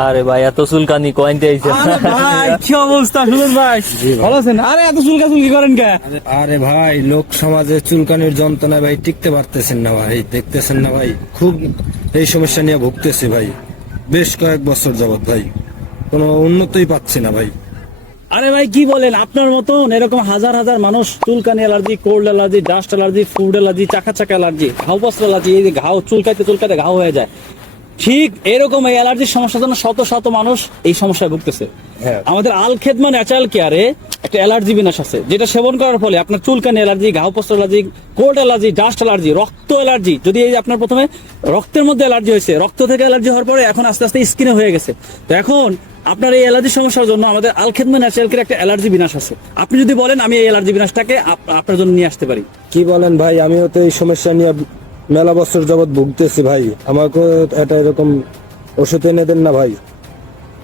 আরে ভাই এত চুলকানি কয়েনতে আইছে। আরে ভাই কি অবস্থা সুজন ভাই, ভালো আছেন? আরে এত চুলকাচুলকি করেন কে? আরে ভাই, লোক সমাজে চুলকানির যন্ত্রণায় ভাই টিকতে পারতেছেন না ভাই, দেখতেছেন না ভাই, খুব এই সমস্যা নিয়ে ভুগতেছি ভাই, বেশ কয়েক বছর যাবত ভাই, কোনো উন্নতিই পাচ্ছি না ভাই। আরে ভাই কি বলেন, আপনার মতন এরকম হাজার হাজার মানুষ চুলকানি allergy, cold allergy, dust allergy, food allergy, চাকা চাকা অ্যালার্জি, ঘাও বস্ত্র অ্যালার্জি, এই যে ঘাও চুলকাইতে চুলকাইতে ঘাও হয়ে যায়, ঠিক এরকম এই অ্যালার্জির সমস্যার জন্য শত শত মানুষ এই সমস্যায় ভুগতেছে। হ্যাঁ। আমাদের আল খেদমা ন্যাচারাল কেয়ারে একটা অ্যালার্জি বিনাশ আছে, যেটা সেবন করার ফলে আপনার চুলকানি অ্যালার্জি, ঘাও বস্ত্র allergy, cold allergy, dust allergy, রক্ত অ্যালার্জি, যদি এই যে আপনার প্রথমে রক্তের মধ্যে অ্যালার্জি হয়েছে, রক্ত থেকে অ্যালার্জি হওয়ার পরে এখন আস্তে আস্তে স্কিনে হয়ে গেছে, তো এখন আপনার এই অ্যালার্জি সমস্যার জন্য আমাদের আল খেদমা ন্যাচারাল কেয়ারে একটা অ্যালার্জি বিনাশ আছে। আপনি যদি বলেন আমি এই অ্যালার্জি বিনাশটাকে আপনার জন্য নিয়ে আসতে পারি। কি বলেন ভাই, আমিও তো এই সমস্যা নিয়ে মেলা বছর যাবত ভুগতেছি ভাই, আমাকে এটা এরকম ওষুধ এনে দেন না ভাই।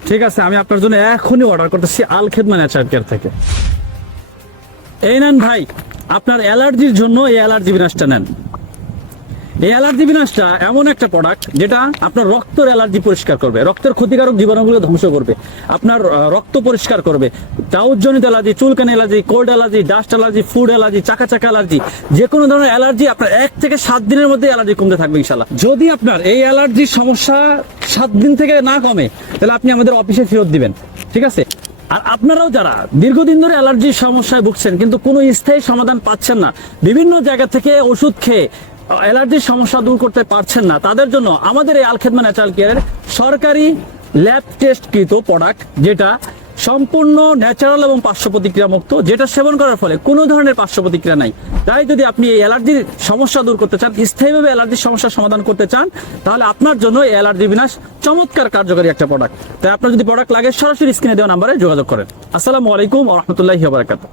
ঠিক আছে, আমি আপনার জন্য এখনই অর্ডার করতেছি আল খেদমা ন্যাচারাল কেয়ার থেকে। এই নেন ভাই, আপনার অ্যালার্জির জন্য এই অ্যালার্জি বিনাশটা নেন। এই অ্যালার্জি বিনাশটা এমন একটা প্রোডাক্ট যেটা আপনার রক্তের অ্যালার্জি পরিষ্কার করবে, রক্তের ক্ষতিকারক জীবাণুগুলো ধ্বংস করবে, আপনার রক্ত পরিষ্কার করবে। টাউজনিত অ্যালার্জি, চুলকানি allergy, cold allergy, dust allergy, food allergy, চাকা চাকা অ্যালার্জি, যে কোনো ধরনের অ্যালার্জি আপনার 1 থেকে 7 দিনের মধ্যে অ্যালার্জি কমতে থাকবে ইনশাআল্লাহ। যদি আপনার এই অ্যালার্জির সমস্যা 7 দিন থেকে না কমে, তাহলে আপনি আমাদের অফিসে ফেরত দিবেন, ঠিক আছে? আর আপনারাও যারা দীর্ঘদিন ধরে অ্যালার্জির সমস্যায় ভুগছেন কিন্তু কোনো স্থায়ী সমাধান পাচ্ছেন না, বিভিন্ন জায়গা থেকে ওষুধ খেয়ে অ্যালার্জির সমস্যা দূর করতে পারছেন না, তাদের জন্য আমাদের এই আল খেদমা ন্যাচারাল কেয়ারের সরকারি ল্যাব টেস্টকৃত প্রোডাক্ট, যেটা সম্পূর্ণ ন্যাচারাল এবং পার্শ্ব প্রতিক্রিয়া মুক্ত, যেটা সেবন করার ফলে কোনো ধরনের পার্শ্ব প্রতিক্রিয়া নাই। তাই যদি আপনি এই অ্যালার্জির সমস্যা দূর করতে চান, স্থায়ীভাবে অ্যালার্জির সমস্যার সমাধান করতে চান, তাহলে আপনার জন্য এই অ্যালার্জি বিনাশ চমৎকার কার্যকরী একটা প্রোডাক্ট। তাই আপনার যদি প্রোডাক্ট লাগে সরাসরি স্ক্রিনে দেওয়া নাম্বারে যোগাযোগ করেন। আসসালামু আলাইকুম ওয়া রাহমাতুল্লাহি ওয়া বারাকাতুহু।